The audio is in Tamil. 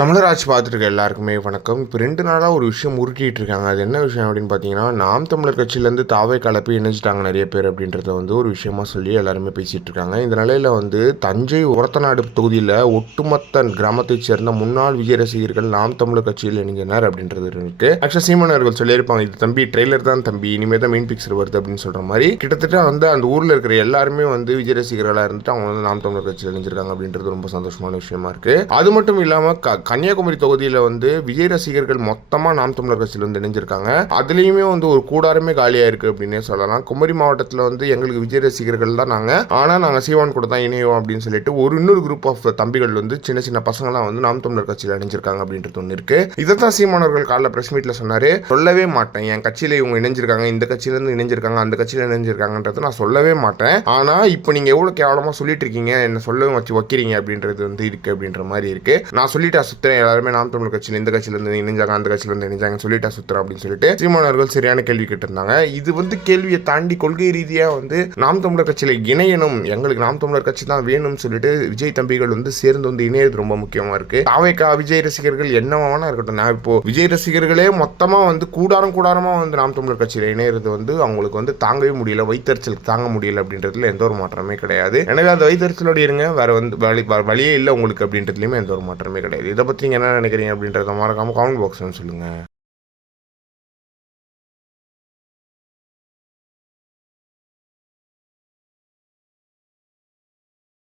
தமிழராஜ் பார்த்துருக்க எல்லாருக்குமே வணக்கம். இப்போ ரெண்டு நாளாக ஒரு விஷயம் உருட்டிகிட்டு இருக்காங்க. அது என்ன விஷயம் அப்படின்னு பார்த்தீங்கன்னா நாம் தமிழர் கட்சியிலேருந்து தாவை கலப்பி இணைஞ்சிட்டாங்க நிறைய பேர் அப்படின்றத வந்து ஒரு விஷயமா சொல்லி எல்லாருமே பேசிகிட்டு இருக்காங்க. இந்த நிலையில் வந்து தஞ்சை உரத்தநாடு தொகுதியில் ஒட்டுமொத்த கிராமத்தைச் சேர்ந்த முன்னாள் விஜய் ரசிகர்கள் நாம் தமிழர் கட்சியில் இணைஞ்சனர் அப்படின்றது இருக்கு. ஆக்சுவலாக சீமானவர்கள் சொல்லியிருப்பாங்க இது தம்பி ட்ரெய்லர் தான் தம்பி இனிமேல் தான் மெயின் பிக்சர் வருது அப்படின்னு சொல்கிற மாதிரி. கிட்டத்தட்ட வந்து அந்த ஊரில் இருக்கிற எல்லாருமே வந்து விஜய் ரசிகர்களாக இருந்துட்டு அவங்க வந்து நாம் தமிழர் கட்சியில் இணைஞ்சிருக்காங்க அப்படின்றது ரொம்ப சந்தோஷமான விஷயமா இருக்குது அது மட்டும் இல்லாமல் க கன்னியாகுமரி தொகுதியில் வந்து விஜய் ரசிகர்கள் மொத்தமாக நாம் தமிழர் கட்சியில் வந்து இணைஞ்சிருக்காங்க. அதுலேயுமே வந்து ஒரு கூடாரமே காலியாக இருக்குது அப்படின்னே சொல்லலாம். குமரி மாவட்டத்தில் வந்து எங்களுக்கு விஜய் ரசிகர்கள் தான் நாங்கள் ஆனால் நாங்கள் சீவான் கூட தான் இணையோம் அப்படின்னு சொல்லிட்டு ஒரு இன்னொரு குரூப் ஆஃப் தம்பிகள் வந்து சின்ன சின்ன பசங்களாம் வந்து நாம் தமிழர் கட்சியில் இணைஞ்சிருக்காங்க அப்படின்றது ஒன்று இருக்குது இதை தான் சீமானவர்கள் காலைல ப்ரெஸ் மீட்டில் சொன்னார். சொல்லவே மாட்டேன். என் கட்சியில் இவங்க இணைஞ்சிருக்காங்க. இந்த கட்சியிலேருந்து இணைஞ்சிருக்காங்க. அந்த கட்சியில் இணைஞ்சிருக்காங்கன்றத நான் சொல்லவே மாட்டேன். ஆனால் இப்போ நீங்கள் எவ்வளோ கேவலமாக சொல்லிட்டு இருக்கீங்க? என்ன சொல்லவே வச்சு வைக்கிறீங்க? அப்படின்றது வந்து இருக்குது அப்படின்ற மாதிரி இருக்குது நான் சொல்லிட்டா சுற்றுறேன் எல்லாருமே நாம் தமிழ் கட்சியில் இந்த கட்சியிலேருந்து இணைஞ்சாங்க அந்த கட்சியிலேருந்து இணைஞ்சாங்க சொல்லிட்டா சுத்துறேன் அப்படின்னு சொல்லிட்டு சீமானவர்கள் சரியான கேள்வி கேட்டிருந்தாங்க. இது வந்து கேள்வியை தாண்டி கொள்கை ரீதியாக வந்து நாம் தமிழர் கட்சியில் இணையணும் எங்களுக்கு நாம் தமிழர் கட்சி தான் வேணும்னு சொல்லிட்டு விஜய் தம்பிகள் வந்து சேர்ந்து வந்து இணையது ரொம்ப முக்கியமாக இருக்கு. தாவேக்கா விஜய் ரசிகர்கள் என்னவான இருக்கட்டும். நான் இப்போ விஜய் ரசிகர்களே மொத்தமாக வந்து கூடாரம் கூடாரமாக வந்து நாம் தமிழர் கட்சியில் இணையறது வந்து அவங்களுக்கு வந்து தாங்கவே முடியல. வைத்தறிச்சல் தாங்க முடியல அப்படின்றதுல எந்த ஒரு மாற்றமே கிடையாது. எனவே அந்த வைத்தறிச்சலோடு இருங்க. வேற வந்து வழி வ- வழியே இல்லை உங்களுக்கு அப்படின்றதுலையுமே எந்த ஒரு மாற்றமே கிடையாது. இதை பற்றி நீங்கள் என்ன நினைக்கிறீங்க அப்படின்றத மறக்காம காமெண்ட் பாக்ஸ்னு சொல்லுங்க.